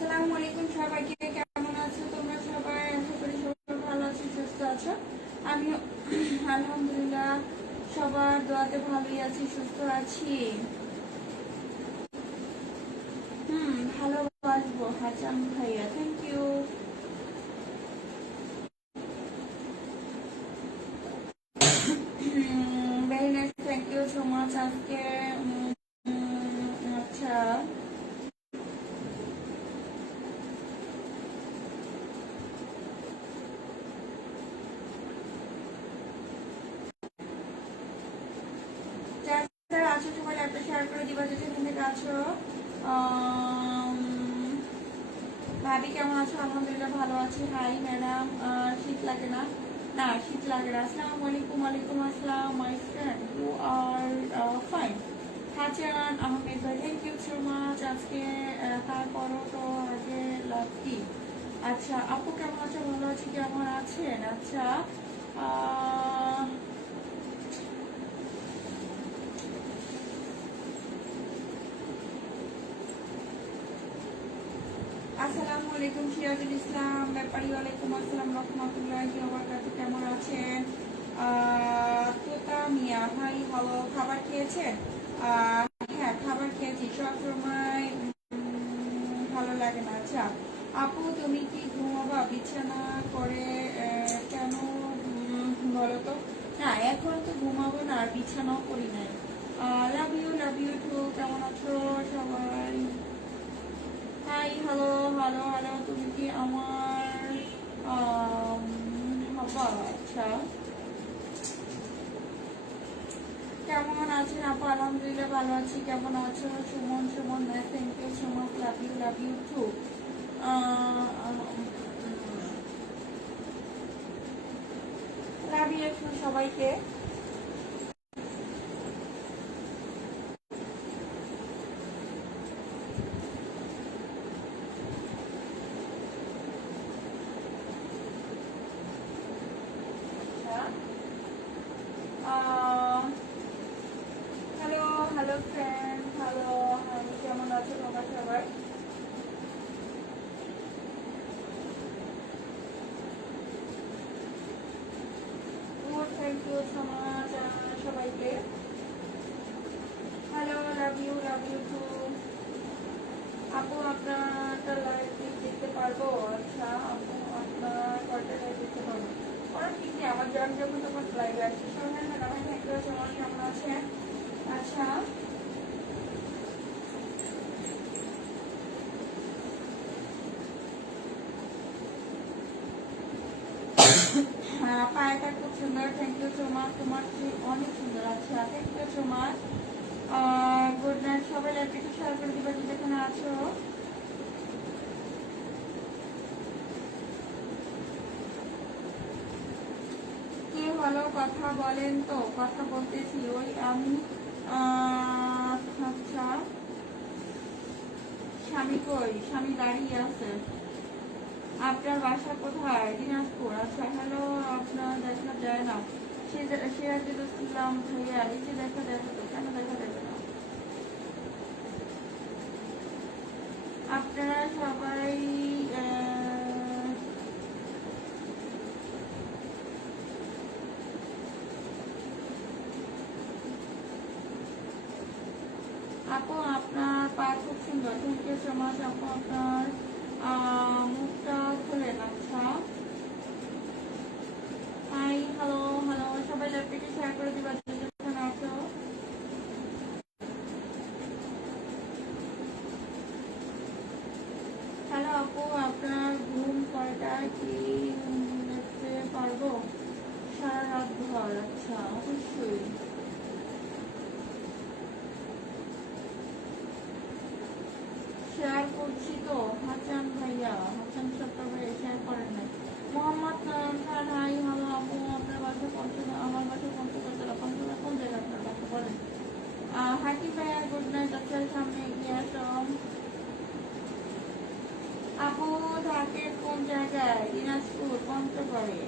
আসসালামু আলাইকুম সবাইকে, কেমন আছো তোমরা সবাই? আশা করি সবাই ভালো আছো, সুস্থ আছো। আমিও আলহামদুলিল্লাহ সবার দোয়াতে ভালোই আছি, সুস্থ আছি। ভালোবাসবো হাসান ভাইয়া, thank you. Very nice, thank you so much. আজকে আচ্ছা, যারা আছো সবাই একটা শেয়ার করে দিবা যে যেখান থেকে আছো। ভাবি কেমন আছো? আলহামদুলিল্লাহ ভালো আছি। হাই ম্যাডাম, শীত লাগে না? না, শীত লাগে না। আসসালামু আলাইকুম। ওয়ালাইকুম আসসালাম my friend, you are fine. Hasan Ahmed ভাই, থ্যাংক ইউ সো মাচ। আজকে তারপরও তো আগে লাভ কি? আচ্ছা আপু কেমন আছো? ভালো আছি, কেমন আছেন? আচ্ছা, আসসালামু আলাইকুম সিরাজুল ইসলাম ব্যাপারী, ওয়ালাইকুম আসসালাম রহমতুল্লাহি ওয়া বারাকাতুহু। কেমন আছেন? তোতা মিয়া, হাই হ্যালো। খাবার খেয়েছেন? হ্যাঁ খাবার খেয়েছি, সব সময় ভালো লাগে না। আচ্ছা আপু তুমি কি ঘুমাবা বিছানা করে? কেন বলো তো? না এখন তো ঘুমাবো না, আর বিছানাও করি নাই। Love you too. কেমন আছো সবাই? হাই হ্যালো হ্যালো হ্যালো, তুমি কি আমার হবা? আচ্ছা কেমন আছেন আপু? আলহামদুলিল্লাহ ভালো আছি। কেমন আছো? Suman Suman, thank you so much. Love you too. Love you too সবাইকে। Hello hello friend, hello. কেমন আছো তোমরা সবাই? থ্যাংক ইউ সো মাচ সবাইকে। Hello, love you too. আপু আপনারটা লাইভ দেখতে পারবো? আচ্ছা আপু আপনার কয়টা লাইভ দেখতে পারবো? ওরা ঠিক নেই, আমার যখন তোমার লাইভ আসছে সবাই না ভাই, থ্যাংক ইউ সো মাচ। কেমন আছেন? আচ্ছা পায়েটা খুব সুন্দর, থ্যাংক ইউ সো মাচ। তোমার কি অনেক সুন্দর। আচ্ছা thank you so much. Good night সবাই, লাইভ একটু শেয়ার করে দিবা যেখানে আছো। কে ভালো কথা বলেন তো? কথা বলতেছি ওই আমি। আচ্ছা স্বামী কই? স্বামী দাঁড়িয়ে আছে। আপনার বাসা কোথায়? দিনাজপুর। আচ্ছা হ্যালো, আপনার দেখা যায় না। সিরাজুল ইসলাম ভাইয়া, এই যে দেখা যায় তো, কেন দেখা যাবে না? আপনারা সবাই আপু আপনার পা খুব সুন্দর, থ্যাংক ইউ সো মাচ। আপু আপনার মুখটা খুলেন। আচ্ছা হাই হ্যালো হ্যালো সবাই, ল্যাপটপটি শেয়ার করে দিবা যেখানে আছো। হ্যালো আপু, আপনার ঘুম কয়টায় কি দেখতে পারবো? সারা রাত ভর? আচ্ছা অবশ্যই। শেয়ার করছি তো হাসান ভাইয়া, হাসান সত্তর ভাইয়া শেয়ার করেন নাই। মোহাম্মদ নয়ন খান, হাই হ্যালো আপু, আপনার বাসা পঞ্চগড়? আমার বাসা পঞ্চগড় জেলা। পঞ্চগড় কোন জায়গা আপনার বাসা বলেন? হাকি ভাইয়া গুড নাইট। আচ্ছা সামনে এগিয়ে আসো। আপু থাকে কোন জায়গায়? দিনাজপুর পঞ্চগড়ে।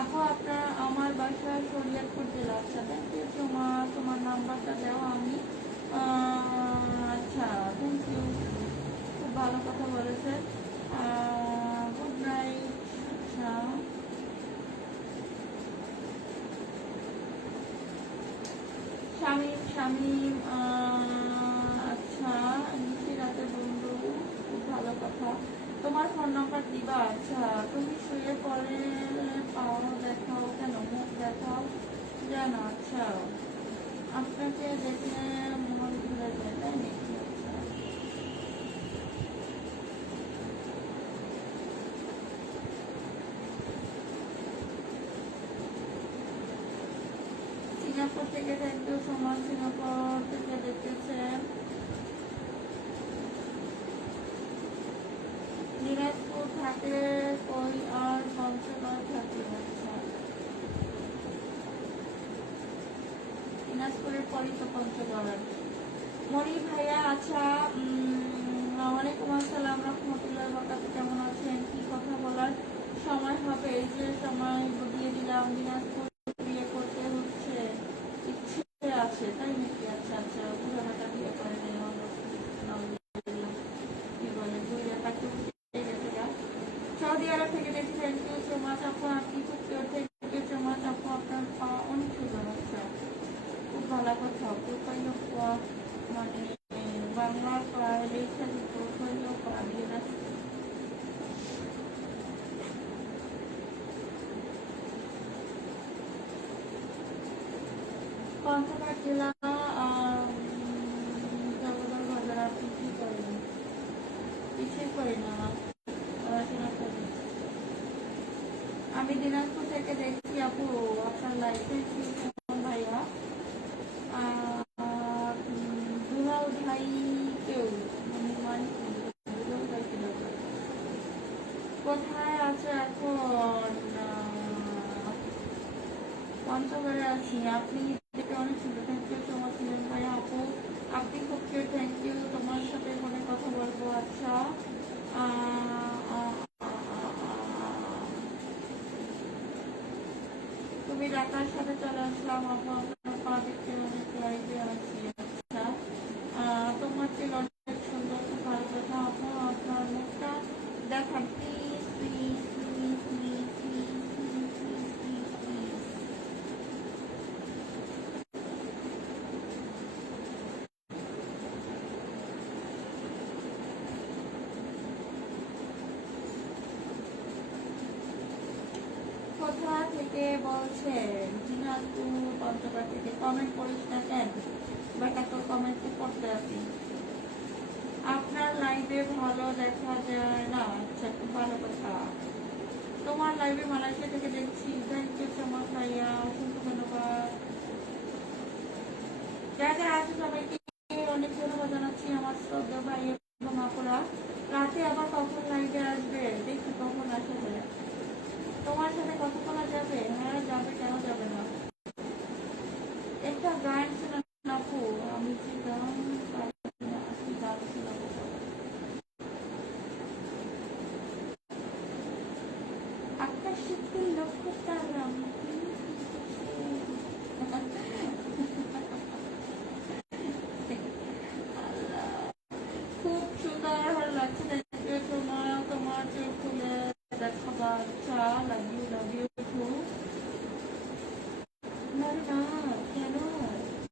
আপু আপনার আমার বাসা শরীয়তপুর জেলা। আচ্ছা থ্যাংক ইউ সো মাচ, তোমার নাম্বারটা দাও আমি আচ্ছা থ্যাংক ইউ, খুব ভালো কথা বলেছেন। Good night. আচ্ছা শামীম শামীম আচ্ছা নিশি রাতে বন্ধু, খুব ভালো কথা। তোমার ফোন নাম্বার দিবা? আচ্ছা তুমি শুয়ে পড়ে পাও দেখাও কেন, মুখ দেখাও যেন। আচ্ছা আপনাকে দেখলে মন ভুলে যায় তাই নাকি? আচ্ছা সিঙ্গাপুর থেকে thank you so much, Singapore থেকে দেখতেছেন। দিনাজপুর থাকে কই আর পঞ্চগড় থাকে। আচ্ছা দিনাজপুরের পরই তো পঞ্চগড়। মনি ভাইয়া আচ্ছা ওয়ালাইকুম আসসালাম রহমতুল্লাহ বরকাতুহু, কেমন আছেন? কি কথা বলার সময় হবে? এই যে সময় দিয়ে দিলাম। দিনাজপুর বিয়ে করতে হচ্ছে, ইচ্ছে আছে তাই নাকি? আচ্ছা আচ্ছা পুরানোটা বিয়ে করে নেই, কি বলে দুই টাকা গেছে গা। সৌদি আরব থেকে দেখছি থ্যাংক ইউ সো মাচ আপু, আপনি খুব থ্যাংক ইউ সো মাচ আপু, আপনার পাওয়া অনেক সুন্দর। আচ্ছা খুব ভালো কথা। প্রোফাইল মানে বাংলা লেখা প্রোফাইল দিয়ে না। পঞ্চগড় জেলা জগদল বাজার। আপনি কি করেন? কিছুই করি না, পড়াশোনা করি। আমি দিনাজপুর থেকে দেখছি আপু আপনার লাইফে ভাইয়া। দুলাল ভাই কেউ মানে দুলাল ভাই কেউ কোথায় আছে এখন? পঞ্চগড়ে আছি। আপনি দেখে অনেক সুন্দর, থ্যাংক ইউ সো মাচ ভাই। আপু আপনি খুব কেউ থ্যাংক ইউ, তোমার সাথে ফোনে কথা বলবো। আচ্ছা তুমি ঢাকার সাথে চলে আসলাম আপু, আপনার পা দেখতে অনেক লাইভে আছি। আচ্ছা তোমার চেয়ে অনেক সুন্দর, খুব ভালো কথা আপু, আপনার মুখটা দেখান please please please please please please please please please. কোথা থেকে বলছেন? দিনাজপুর পঞ্চগড় থেকে। কমেন্ট করিস না কেন? বাট এত কমেন্ট করতে আছি। আপনার লাইভে ভালো দেখা যায় না। আচ্ছা খুব ভালো কথা। তোমার লাইভে মালয়েশিয়া থেকে দেখছি, থ্যাংক ইউ সো মাচ ভাইয়া, অসংখ্য ধন্যবাদ। যারা যারা আছে সবাইকে অনেক ধন্যবাদ জানাচ্ছি আমার শ্রদ্ধা ভাই এবং আপুরা। রাতে আবার কখন লাইভে আসবে? দেখি কখন আসা যায়। তোমার সাথে কথা বলা যাবে? হ্যাঁ যাবে, কেন যাবে না। একটা গান শোনান আপু, আমি যে গান পারি না, কি গান শোনাবো? আকাশে লক্ষ্য তারা খুব সুন্দর ভালো লাগছে দেখতে। তোমার তোমার চোখ খুলে দেখাবা। আচ্ছা লাভ ইউ টু। না রে না, কেন?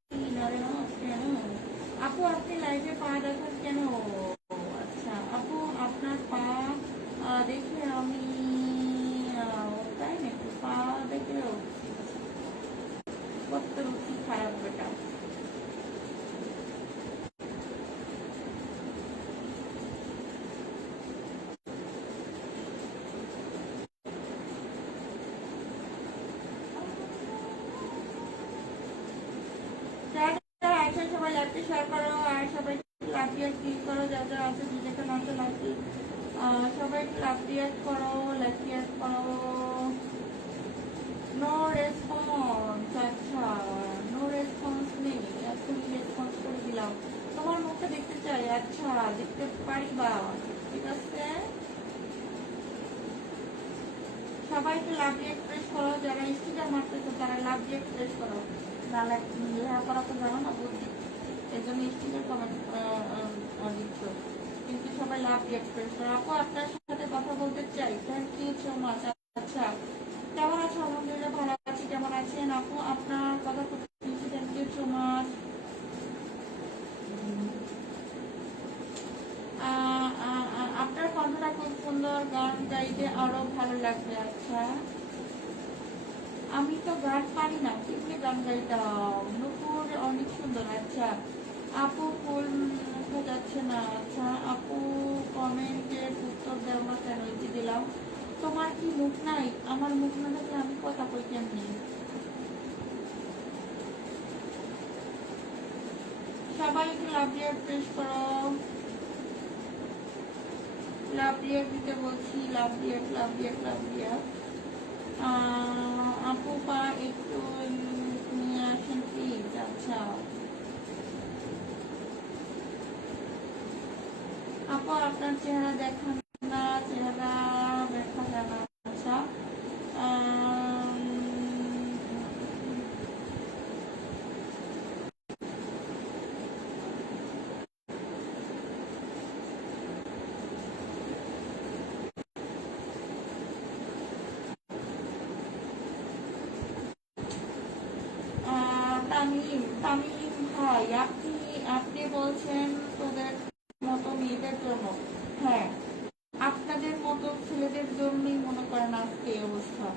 কি না রে না, কেন? আপু আপনি লাইভে পা দেখান কেন? আচ্ছা আপু আপনার পা দেখে আমি তাই নাকি? পা দেখলেও কত রুচি খারাপ বেটা। সবাই লাইভটি শেয়ার করো আর সবাই লাভ দিয়ে ক্লিক করো। যারা যারা আছে নিজেকে নাচে লাইভটি সবাই লাভ দিয়ে করো, লাইভ দিয়ে করো। No response. আচ্ছা নো রেসপন্স নেই, এখন রেসপন্স করে দিলাম। তোমার মুখটা দেখতে চাই। আচ্ছা দেখতে পারিবা, ঠিক আছে। সবাইকে লাভ রিয়েক্ট প্রেস করো, যারা স্টিকার মারতেছে তারা লাভ রিয়েক্ট প্রেস করো। নাহলে লেখাপড়া তো জানো না, বুদ্ধি, এই জন্য স্টিকার কমেন্ট দিচ্ছ, কিন্তু সবাই লাভ রিয়েক্ট প্রেস করো। আপু আপনার সাথে কথা বলতে চাই, থ্যাংক ইউ সো মাচ। আচ্ছা, কেমন আছো? আলহামদুলিল্লাহ ভালো আছি, কেমন আছেন আপু? আপনার কথা খুব শুনছি, থ্যাংক ইউ সো মাচ। আপনার কণ্ঠটা খুব সুন্দর, গান গাইতে আরো ভালো লাগবে। আচ্ছা, আমি তো গান পারি না, কেমনি গান গাইতাম? নুপুর অনেক সুন্দর। আচ্ছা আপু, ফুল মুখে যাচ্ছে না। আচ্ছা আপু, কমেন্টের উত্তর দেও না কেন? এটি দিলাম। তোমার কি মুখ নাই? আমার মুখ না থাকলে আমি কথা কই কেমনি? সবাই একটু লাভ রিয়েক্ট প্রেস করো, লাভ রিয়েক্ট দিতে বলছি, love react, love react, love react. আপু পা একটু নিয়ে আসেন প্লিজ। আচ্ছা আপু, আপনার চেহারা দেখান না, চেহারা দেখা যায় না। আচ্ছা তামিম, তামিম ভাই, আপনি আপনি বলছেন তোদের মতো মেয়েদের জন্য। হ্যাঁ, আপনাদের মতো ছেলেদের জন্যই মনে করেন আজকে এই অবস্থা।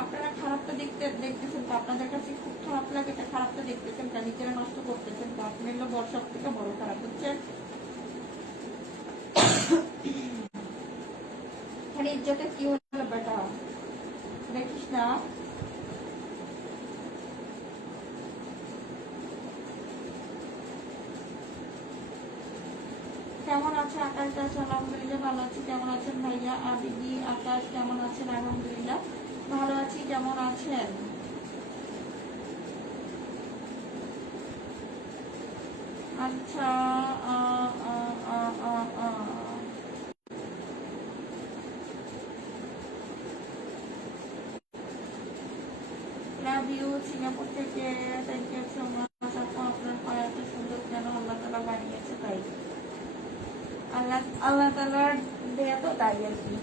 আপনারা খারাপটা দেখতেছেন তো, আপনাদের কাছে খুব খারাপ লাগে, এটা খারাপটা দেখতেছেন তা, নিজেরা নষ্ট করতেছেন তো। আপনি হলো সব থেকে বড় খারাপ হচ্ছে, মানে ইজ্জতে কি হলো বেটা, দেখিস না? কেমন আছে আকাশ দাস? আলহামদুলিল্লাহ ভালো আছি, কেমন আছেন ভাইয়া? আবিদি আকাশ কেমন আছেন? আলহামদুলিল্লাহ ভালো আছি, কেমন আছেন? আচ্ছা লাভ ইউ সিঙ্গাপুর থেকে, থ্যাংক ইউ সো মাচ। আপু আপনার পায়ে এত সুন্দর কেন? আল্লাহ তালা বানিয়েছে তাই, আল্লাহ আল্লাহ তালার দেয়া তো তাই আর কি।